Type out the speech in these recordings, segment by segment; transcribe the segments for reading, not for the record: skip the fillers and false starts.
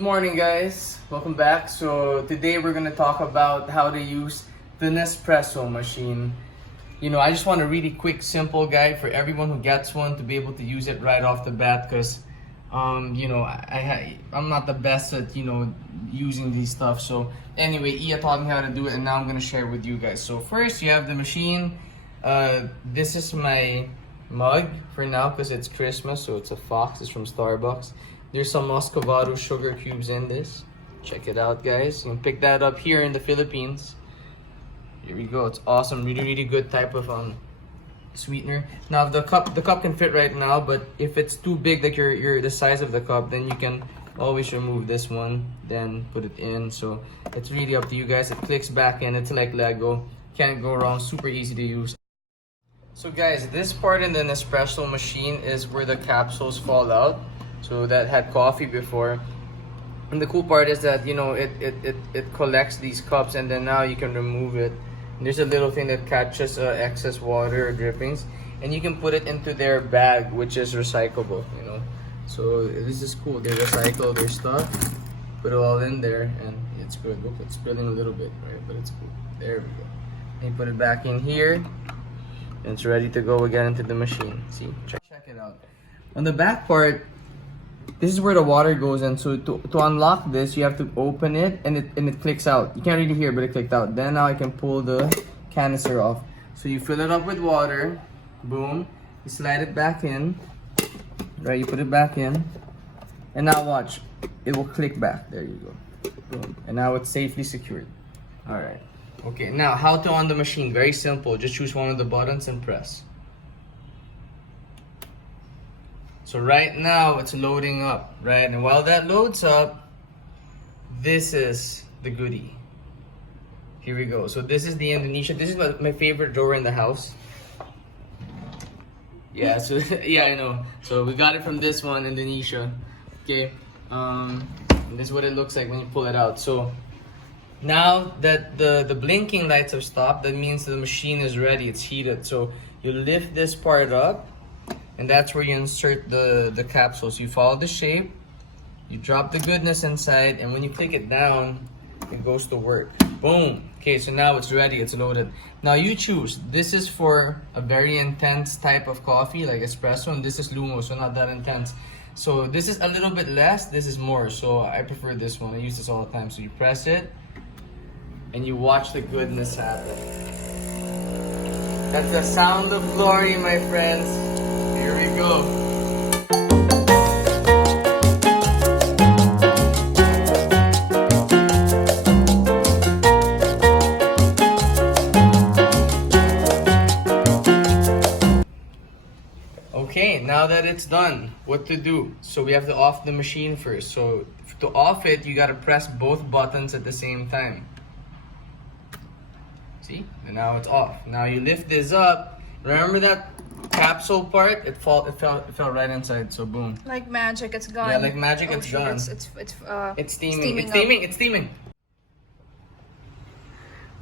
Good morning, guys. Welcome back. So today we're gonna talk about how to use the Nespresso machine. I just want a really quick, simple guide for everyone who gets one to be able to use it right off the bat. Because, I'm not the best at using these stuff. So anyway, Ia taught me how to do it, and now I'm gonna share it with you guys. So first, you have the machine. This is my mug for now because it's Christmas, so it's a fox. It's from Starbucks. There's some Muscovado sugar cubes in this. Check it out, guys. You can pick that up here in the Philippines. Here we go. It's awesome. Really good type of sweetener. Now the cup can fit right now, but if it's too big, like you're the size of the cup, then you can always remove this one, then put it in. So it's really up to you guys. It clicks back in. It's like Lego. Can't go wrong. Super easy to use. So guys, this part in the Nespresso machine is where the capsules fall out. So that had coffee before, and the cool part is that it collects these cups, and then now you can remove it. And there's a little thing that catches excess water or drippings, and you can put it into their bag, which is recyclable. So this is cool. They recycle their stuff, put it all in there, and it's good. Look, it's spilling a little bit, right? But it's cool. There we go. And you put it back in here, and it's ready to go again into the machine. See, check it out. On the back part, this is where the water goes in. So to unlock this, you have to open it, and it clicks out. You can't really hear, but it clicked out. Then now I can pull the canister off. So you fill it up with water, boom. You slide it back in, right? You put it back in, and now watch, it will click back. There you go, boom. And now it's safely secured. All right. Okay. Now how to on the machine? Very simple. Just choose one of the buttons and press. So right now it's loading up, right? And while that loads up, this is the goodie. Here we go. So this is the Indonesia. This is my favorite drawer in the house. Yeah, so yeah, I know. So we got it from this one, Indonesia. Okay. This is what it looks like when you pull it out. So now that the blinking lights have stopped, that means the machine is ready. It's heated. So you lift this part up, and that's where you insert the capsule. So you follow the shape, you drop the goodness inside, and when you click it down, it goes to work. Boom. Okay, so now it's ready, it's loaded. Now you choose. This is for a very intense type of coffee, like espresso, and this is Lumo, so not that intense. So this is a little bit less, this is more. So I prefer this one. I use this all the time. So you press it, and you watch the goodness happen. That's the sound of glory, my friends. Here we go. Okay, now that it's done, what to do? So we have to off the machine first. So to off it, you gotta press both buttons at the same time. See? And now it's off. Now you lift this up. Remember that capsule part? It fell right inside. So boom. Like magic, it's gone. Yeah, like magic, it's gone. It's steaming. It's steaming.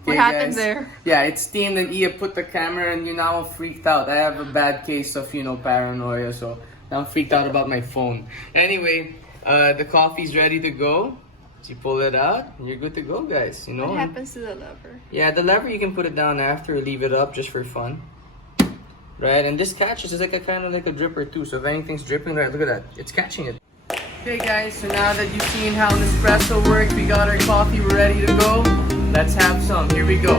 What happened there? Yeah, it's steamed, and Ia put the camera, and now I'm freaked out. I have a bad case of paranoia, so now I'm freaked out about my phone. Anyway, the coffee's ready to go. So you pull it out, and you're good to go, guys. What happens to the lever? Yeah, the lever you can put it down after, leave it up just for fun. Right, and this catches is like a kind of like a dripper too. So if anything's dripping, right, look at that, it's catching it. Okay, guys. So now that you've seen how Nespresso works, we got our coffee. We're ready to go. Let's have some. Here we go.